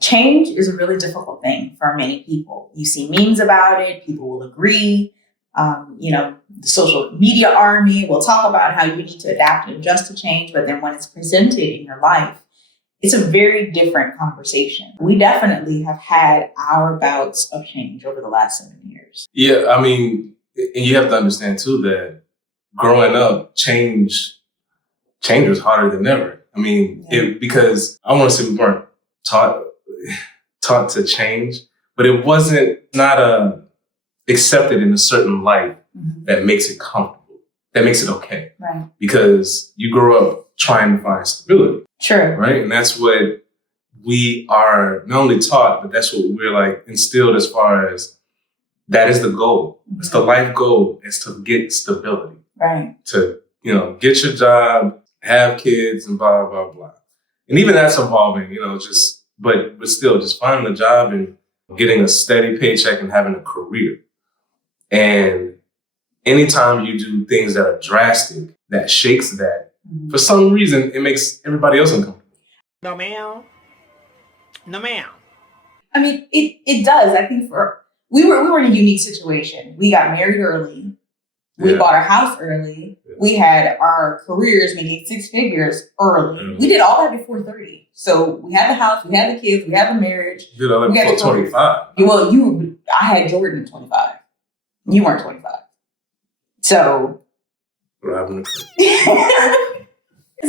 change is a really difficult thing for many people. You see memes about it. People will agree. The social media army will talk about how you need to adapt and adjust to change. But then when it's presented in your life, it's a very different conversation. We definitely have had our bouts of change over the last 7 years. Yeah, I mean, and you have to understand too that growing up, change was harder than ever. I mean, because I want to say we weren't taught to change, but it wasn't not accepted in a certain light that makes it comfortable, that makes it okay. Right. Because you grow up trying to find stability. Sure. Right. And that's what we are not only taught, but that's what we're like instilled as far as that is the goal. Mm-hmm. It's the life goal is to get stability. Right. To, get your job, have kids and blah, blah, blah. And even that's evolving, but still just finding a job and getting a steady paycheck and having a career. And anytime you do things that are drastic, that shakes that, for some reason, it makes everybody else uncomfortable. No, ma'am. No, ma'am. I mean, it does. I think we were in a unique situation. We got married early. We bought our house early. Yeah. We had our careers making 6 figures early. Mm-hmm. We did all that before 30. So we had the house, we had the kids, we had the marriage. You did all that before 25. Well, I had Jordan at 25. You weren't 25. So. What happened?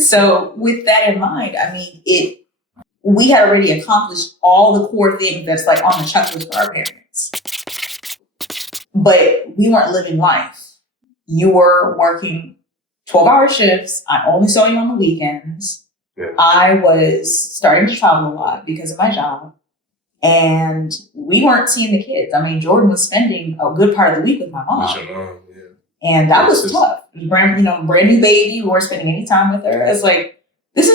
So with that in mind, I mean, we had already accomplished all the core things that's like on the checklist for our parents. But we weren't living life. You were working 12-hour shifts. I only saw you on the weekends. Yeah. I was starting to travel a lot because of my job. And we weren't seeing the kids. I mean, Jordan was spending a good part of the week with my mom. With your mom, yeah. And that was tough. It was brand new baby. We weren't spending any time with her. It's like, this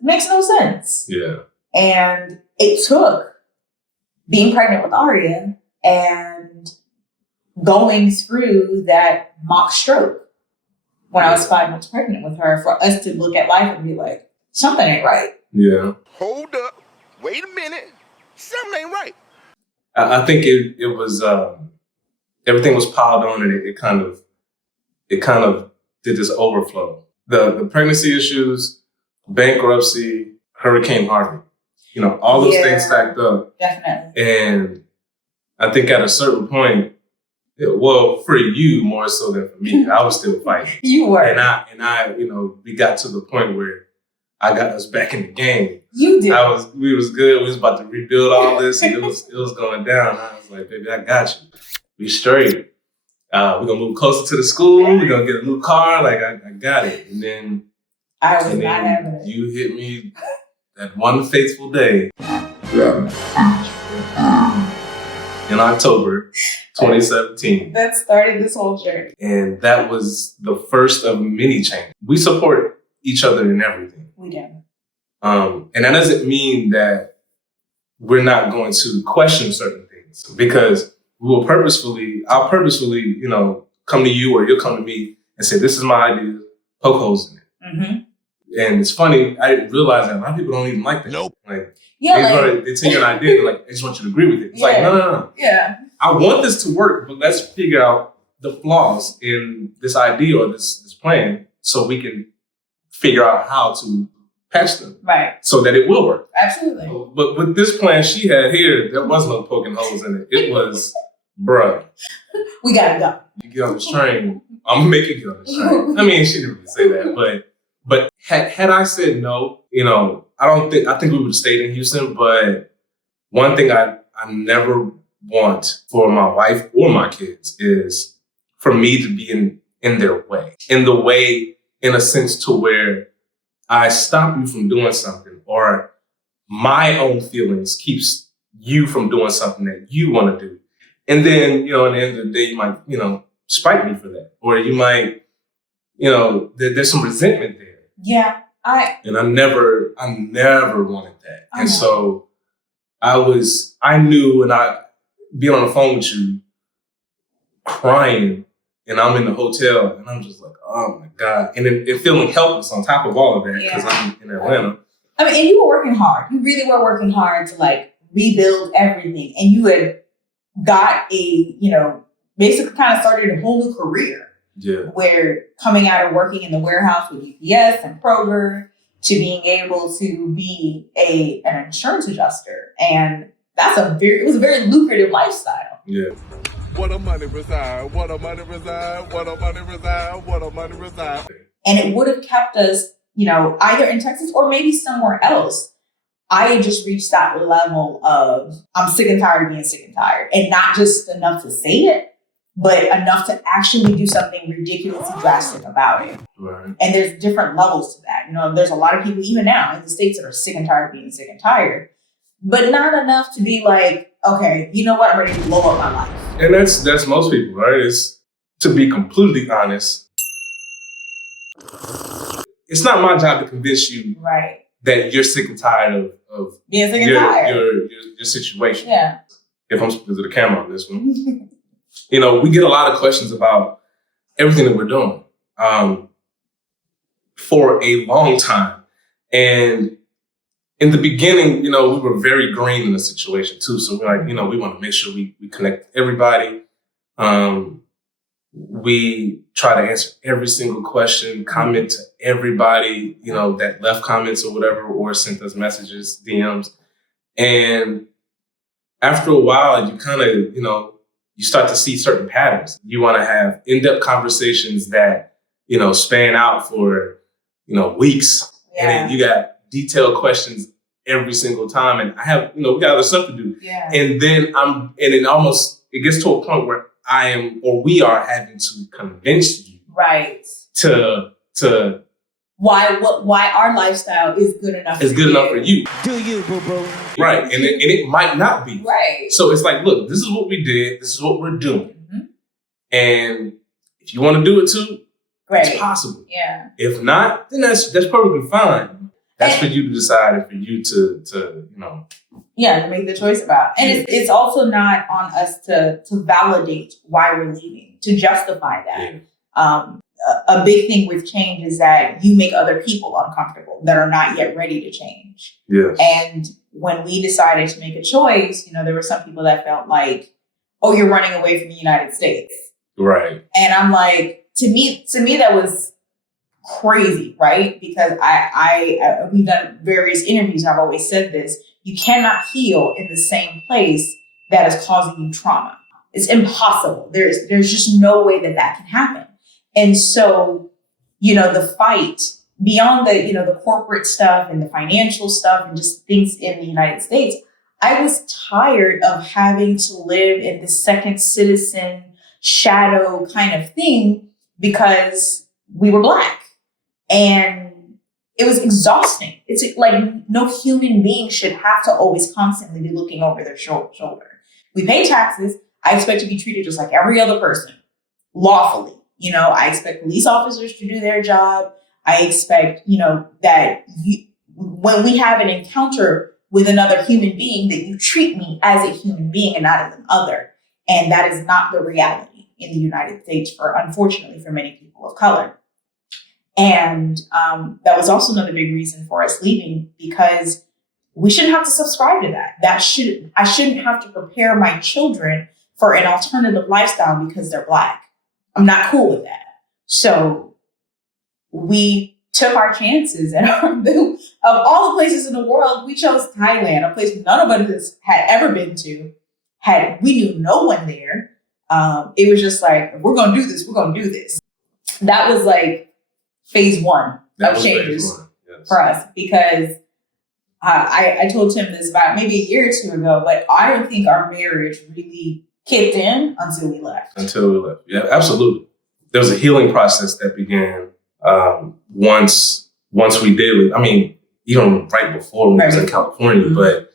makes no sense. Yeah. And it took being pregnant with Aria and going through that mock stroke when I was 5 months pregnant with her for us to look at life and be like, something ain't right. Yeah. Hold up. Wait a minute. Something ain't right. I think it was, everything was piled on and it kind of did this overflow. The pregnancy issues, bankruptcy, Hurricane Harvey, all those things stacked up. Definitely. And I think at a certain point, for you more so than for me, I was still fighting. You were. And I, we got to the point where I got us back in the game. You did. We was good. We was about to rebuild all this. And it was going down. I was like, baby, I got you. We straight. We're gonna move closer to the school. We're gonna get a new car. Like I got it. And then I was not having it. You hit me that one fateful day. In October 2017. That started this whole journey. And that was the first of many changes. We support each other in everything. We do. And that doesn't mean that we're not going to question certain things because I'll purposefully, come to you or you'll come to me and say, this is my idea, poke holes in it. Mm-hmm. And it's funny, I didn't realize that a lot of people don't even like that. Nope. Like, they tell you an idea, they're like, I just want you to agree with it. It's like, no. Yeah. I want this to work, but let's figure out the flaws in this idea or this plan so we can figure out how to patch them. Right. So that it will work. Absolutely. But with this plan she had here, there was no poking holes in it. It was, bruh. We gotta go. You get on this train, I'm gonna make you get on this train. I mean, she didn't really say that, but had I said no, I think we would have stayed in Houston, but one thing I never want for my wife or my kids is for me to be in their way. In the way, in a sense to where I stop you from doing something or my own feelings keeps you from doing something that you want to do. And then, at the end of the day, you might, spite me for that. Or you might, there's some resentment there. Yeah. I never wanted that. And so I knew when I be on the phone with you crying and I'm in the hotel and I'm just like, oh my God. And then feeling helpless on top of all of that because I'm in Atlanta. I mean, and you were working hard. You really were working hard to rebuild everything, and you had got basically kind of started a whole new career. Yeah. Where coming out of working in the warehouse with UPS and Kroger to being able to be an insurance adjuster, and it was a very lucrative lifestyle. Yeah. What a money reside, what a money reside, what a money reside, what a money reside. And it would have kept us, either in Texas or maybe somewhere else. I had just reached that level of I'm sick and tired of being sick and tired, and not just enough to say it, but enough to actually do something ridiculously drastic about it. Right. And there's different levels to that. There's a lot of people even now in the States that are sick and tired of being sick and tired, but not enough to be like, okay, you know what? I'm ready to blow up my life. And that's most people, right? It's, to be completely honest, it's not my job to convince you Right. that you're sick and tired of Being sick and tired. your situation. Yeah. If I'm speaking to the camera on this one. We get a lot of questions about everything that we're doing for a long time. And in the beginning, we were very green in the situation too. So we're like, we want to make sure we connect with everybody. We try to answer every single question, comment to everybody, that left comments or whatever, or sent us messages, DMs. And after a while, you kind of, you start to see certain patterns. You want to have in-depth conversations that, span out for, weeks. Yeah. And then you got detailed questions every single time. And I have, we got other stuff to do. Yeah. And then it gets to a point where we are having to convince you. Right. To why our lifestyle is good enough. It's good enough for you. Do you, boo-boo? Right. And it might not be. Right. So it's like, look, this is what we did. This is what we're doing. Mm-hmm. And if you want to do it too, Right. it's possible. Yeah. If not, then that's perfectly fine. That's for you to decide and for you to Yeah, to make the choice about. And it's also not on us to validate why we're leaving, to justify that. Yeah. A big thing with change is that you make other people uncomfortable that are not yet ready to change. Yes. And when we decided to make a choice, there were some people that felt like, oh, you're running away from the United States. Right. And I'm like, to me, that was crazy, right? Because we've done various interviews and I've always said this, you cannot heal in the same place that is causing you trauma. It's impossible. There's just no way that can happen. And so, the fight beyond the corporate stuff and the financial stuff and just things in the United States, I was tired of having to live in the second citizen shadow kind of thing because we were Black. And it was exhausting. It's like no human being should have to always constantly be looking over their shoulder. We pay taxes. I expect to be treated just like every other person, lawfully. I expect police officers to do their job. I expect, that when we have an encounter with another human being, that you treat me as a human being and not as an other. And that is not the reality in the United States, unfortunately, for many people of color. And that was also another big reason for us leaving, because we shouldn't have to subscribe to that. I shouldn't have to prepare my children for an alternative lifestyle because they're Black. I'm not cool with that. So we took our chances, and of all the places in the world, we chose Thailand, a place none of us had ever been to. We knew no one there. It was just like, we're going to do this. We're going to do this. That was like phase one of changes for us, because I told Tim this about maybe a year or two ago, but I don't think our marriage really kicked in until we left. Yeah, absolutely. There was a healing process that began once we did. I mean, even right before we was in California, mm-hmm. but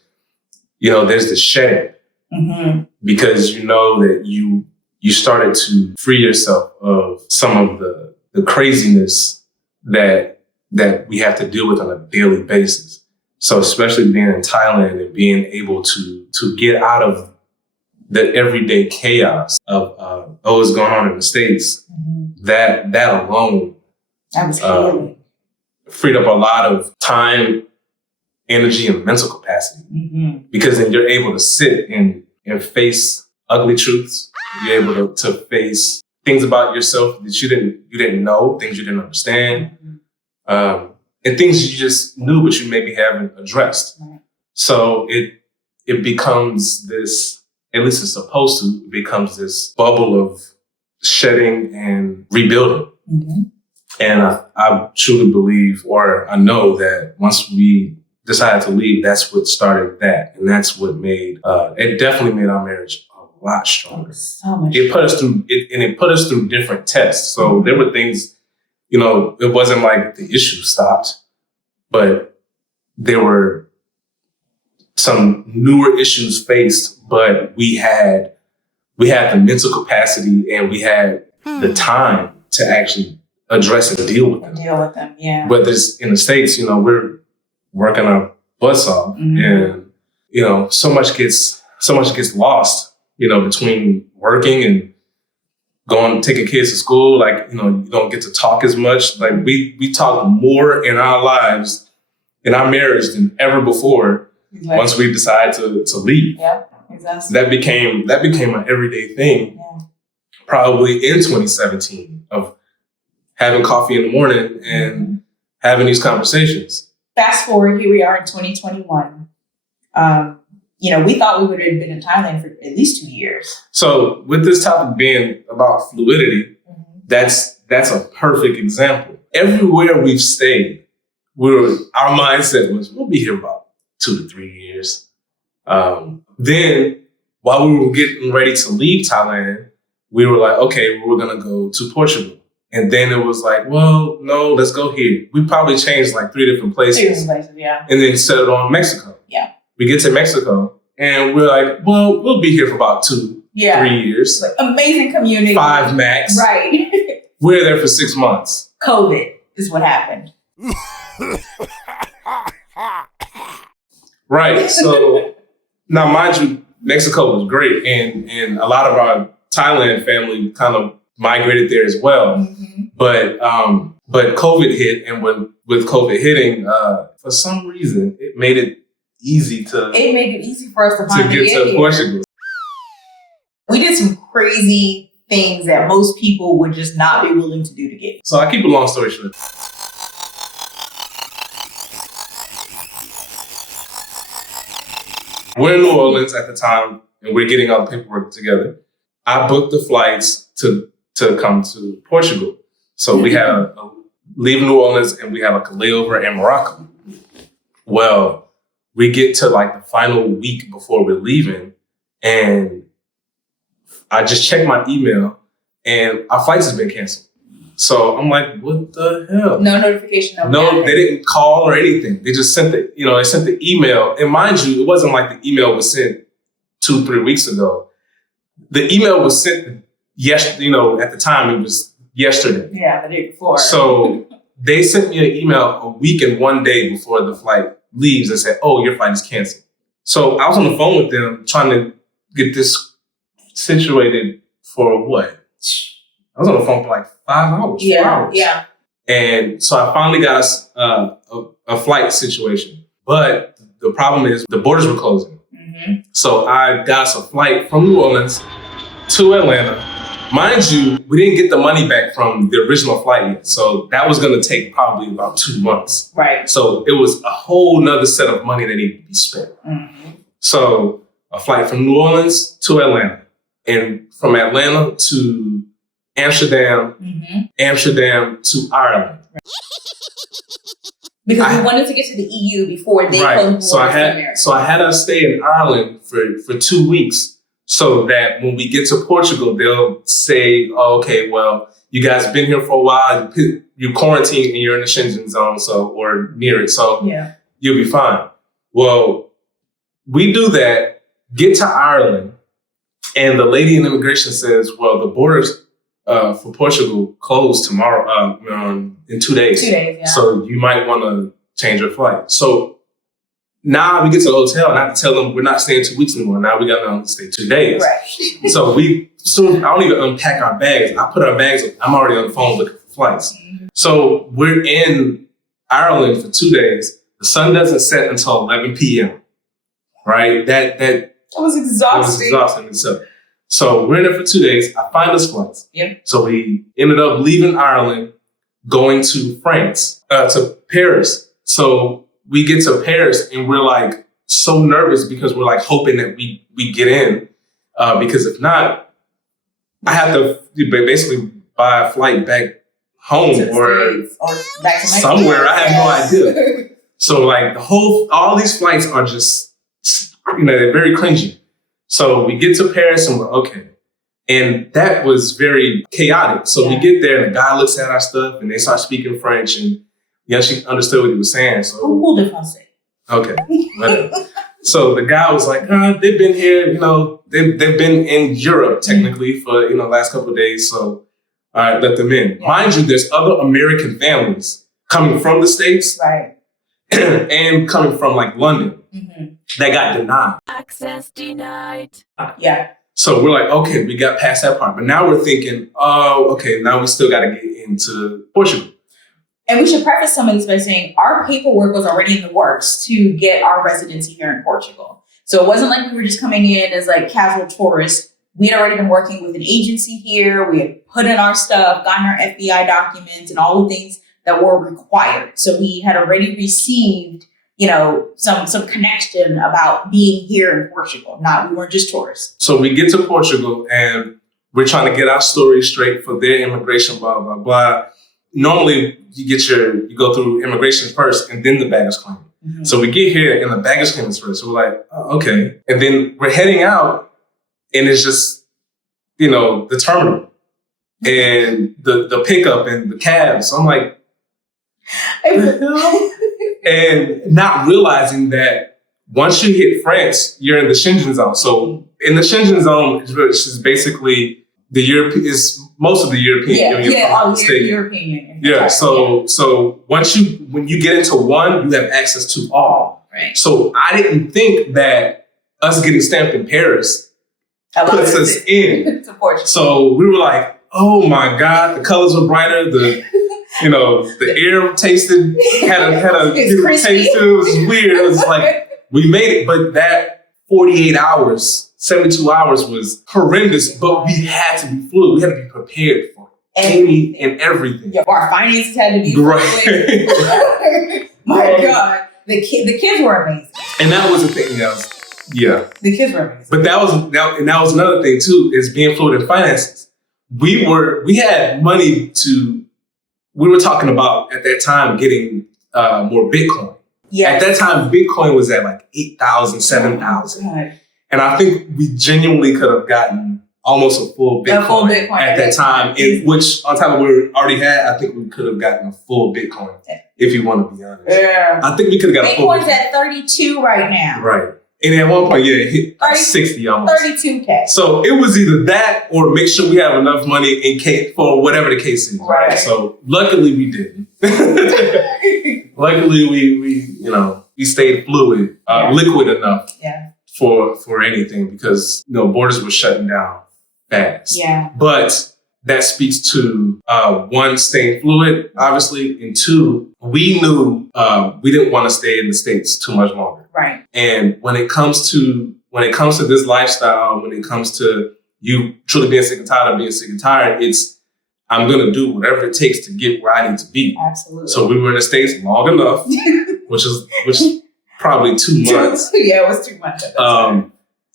there's the shedding, mm-hmm. because that you started to free yourself of some of the craziness that we have to deal with on a daily basis. So especially being in Thailand and being able to get out of the everyday chaos of what's going on in the States, mm-hmm. that alone was healing. Freed up a lot of time energy and mental capacity, Mm-hmm. because then you're able to sit and face ugly truths. You're able to face things about yourself that you didn't know, things you didn't understand, and things you just knew but you maybe haven't addressed. Right. So it becomes this, at least it's supposed to, it becomes this bubble of shedding and rebuilding. Mm-hmm. And I truly believe, or I know that once we decided to leave, that's what started that. And that's what made, it definitely made our marriage a lot stronger. So much. It put us through, it put us through different tests. So there were things, you know, it wasn't like the issue stopped, but there were some newer issues faced, but we had the mental capacity and we had the time to actually address and deal with them. Yeah. But this in the States, you know, we're working our butts off, and you know, so much gets lost, you know, between working and going taking kids to school. Like, you know, you don't get to talk as much. Like we talk more in our lives, in our marriage than ever before. Exactly. Once we decide to leave. Yeah, exactly. That became an everyday thing. Yeah. Probably in 2017 of having coffee in the morning and having these conversations. Fast forward, here we are in 2021. You know, we thought we would have been in Thailand for at least 2 years. So with this topic being about fluidity, that's a perfect example. Everywhere we've stayed, our mindset was, we'll be here about 2 to 3 years. Then while we were getting ready to leave Thailand, we were like, okay, we're going to go to Portugal. And then it was like, well, no, let's go here. We probably changed like 3 different places. Yeah. And then settled on Mexico. Yeah. We get to Mexico and we're like, well, we'll be here for about 2, 3 years. Like, amazing community. 5 max. Right. We're there for 6 months. COVID is what happened. Right. So now, mind you, Mexico was great. And a lot of our Thailand family kind of migrated there as well. But COVID hit. And with COVID hitting, for some reason, it made it easy for us to get to Portugal. We did some crazy things that most people would just not be willing to do to get. So I keep a long story short. We're in New Orleans at the time, and we're getting all the paperwork together. I booked the flights to come to Portugal. So we had leave New Orleans, and we had like a layover in Morocco. Well, we get to like the final week before we're leaving, and I just checked my email, and our flights has been canceled. So I'm like, what the hell? No notification. No, they didn't call or anything. They just sent they sent the email. And mind you, it wasn't like the email was sent 2-3 weeks ago. The email was sent yesterday, at the time it was yesterday. Yeah, the day before. So they sent me an email a week and 1 day before the flight leaves and said, oh, your flight is canceled. So I was on the phone with them trying to get this situated for what? I was on the phone for like 5 hours. 4 hours. Yeah. And so I finally got us a flight situation. But the problem is the borders were closing. So I got us a flight from New Orleans to Atlanta. Mind you, we didn't get the money back from the original flight yet. So that was going to take probably about 2 months. Right. So it was a whole nother set of money that needed to be spent. So a flight from New Orleans to Atlanta. And from Atlanta to Amsterdam, Amsterdam to Ireland. Because we wanted to get to the EU before they closed so America. I had us stay in Ireland for 2 weeks so that when we get to Portugal, they'll say, oh, okay, well, you guys been here for a while, you quarantine and you're in the Schengen zone, or near it, so you'll be fine. Well, we do that, get to Ireland, and the lady in immigration says, well, the borders for Portugal closed tomorrow, in 2 days. 2 days, yeah. So you might want to change your flight. So now we get to the hotel and I have to tell them we're not staying 2 weeks anymore. Now we got to stay 2 days. Right. So I don't even unpack our bags. I put our bags, I'm already on the phone looking for flights. So we're in Ireland for 2 days. The sun doesn't set until 11 p.m. Right? That was exhausting. It was exhausting. So we're in there for 2 days. I find us flights. Yep. So we ended up leaving Ireland, going to France, to Paris. So we get to Paris and we're like so nervous because we're like hoping that we get in. Because if not, I have to basically buy a flight back home or back to somewhere. I have no idea. So like all these flights are just, they're very cringy. So we get to Paris and we're okay. And that was very chaotic. So we get there and the guy looks at our stuff and they start speaking French and she understood what he was saying. So okay, whatever. So the guy was like, they've been here, they've been in Europe technically for, last couple of days. So all right, let them in. Yeah. Mind you, there's other American families coming from the States. Right. And coming from like London that got denied. Access denied. Yeah. So we're like, okay, we got past that part. But now we're thinking, okay, now we still got to get into Portugal. And we should preface some of this by saying our paperwork was already in the works to get our residency here in Portugal. So it wasn't like we were just coming in as like casual tourists. We had already been working with an agency here. We had put in our stuff, gotten our FBI documents and all the things that were required. So we had already received, some connection about being here in Portugal. We weren't just tourists. So we get to Portugal and we're trying to get our story straight for their immigration, blah, blah, blah. Normally you go through immigration first and then the baggage claim. Mm-hmm. So we get here and the baggage claim is first. So we're like, okay. And then we're heading out and it's just, the terminal and the pickup and the cab. So I'm like, and not realizing that once you hit France, you're in the Schengen zone. So in the Schengen zone, which is basically most of the European Union. European Union. Yeah. So when you get into one, you have access to all. Right. So I didn't think that us getting stamped in Paris puts us in. So we were like, oh my God, the colors were brighter. The air tasted, had a taste to it. It was weird. It was like, we made it, but that 48 hours, 72 hours was horrendous, but we had to be fluid. We had to be prepared for it. And everything. Yeah, our finances had to be right. My God. The kids were amazing. And that was the thing, yeah. The kids were amazing. But that was another thing too, is being fluid in finances. We had money we were talking about at that time getting more Bitcoin. Yeah. At that time, Bitcoin was at like 8,000, 7,000. Oh, and I think we genuinely could have gotten almost a full Bitcoin, at that time, which on top of what we already had, I think we could have gotten a full Bitcoin, if you want to be honest. Yeah. I think we could have got a full Bitcoin. Bitcoin's at 32 right now. Right. And at one point, it hit 60 almost. 32K. So it was either that or make sure we have enough money in case for whatever the case is. Right. So luckily we didn't. Luckily we stayed fluid, liquid enough for anything because borders were shutting down fast. Yeah. But that speaks to one, staying fluid, obviously, and two, we knew we didn't want to stay in the States too much longer. Right. And when it comes to this lifestyle, when it comes to you truly being sick and tired of being sick and tired, I'm going to do whatever it takes to get where I need to be. Absolutely. So we were in the States long enough, which probably 2 months. Yeah, it was 2 months.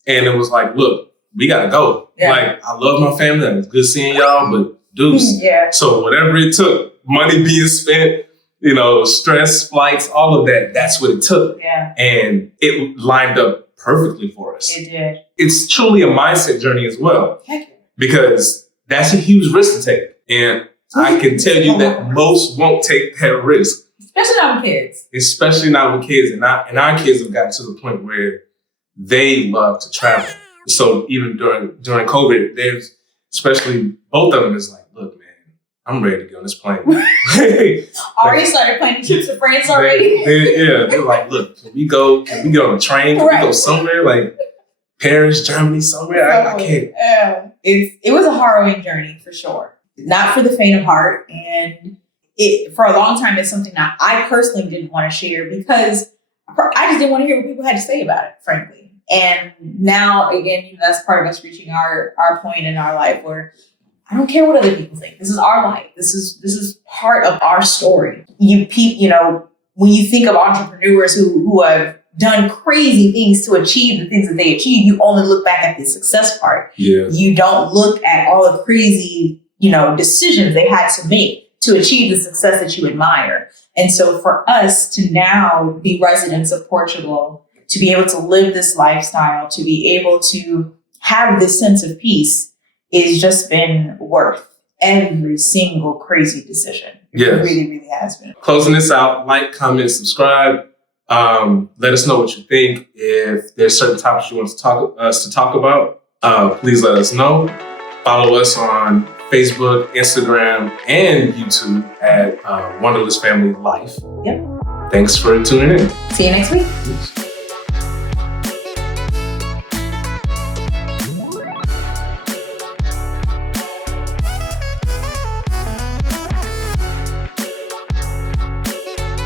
And it was like, look, we got to go. Yeah. Like, I love my family. It was good seeing y'all, but deuce. Yeah. So whatever it took, money being spent, stress, flights, all of that, that's what it took. Yeah. And it lined up perfectly for us. It did. It's truly a mindset journey as well. Heck yeah. Because that's a huge risk to take. And I can tell you that most won't take that risk. Especially not with kids. Especially not with kids. And our kids have gotten to the point where they love to travel. So even during COVID, there's especially both of them is like, look, man, I'm ready to get on this plane. Already started planning trips to France already. They're like, look, can we go on a train? Can we go somewhere like Paris, Germany, somewhere? I can't. It was a harrowing journey for sure. Not for the faint of heart. And for a long time, it's something that I personally didn't want to share because I just didn't want to hear what people had to say about it, frankly. And now, again, that's part of us reaching our point in our life where I don't care what other people think. This is our life. This is part of our story. When you think of entrepreneurs who have done crazy things to achieve the things that they achieve, you only look back at the success part. Yeah. You don't look at all the crazy, decisions they had to make to achieve the success that you admire. And so for us to now be residents of Portugal, to be able to live this lifestyle, to be able to have this sense of peace, is just been worth every single crazy decision. Yes. It really, really has been. Closing this out, like, comment, subscribe. Let us know what you think. If there's certain topics you want us to talk about, please let us know. Follow us on Facebook, Instagram, and YouTube at Wonderless Family Life. Yep. Thanks for tuning in. See you next week.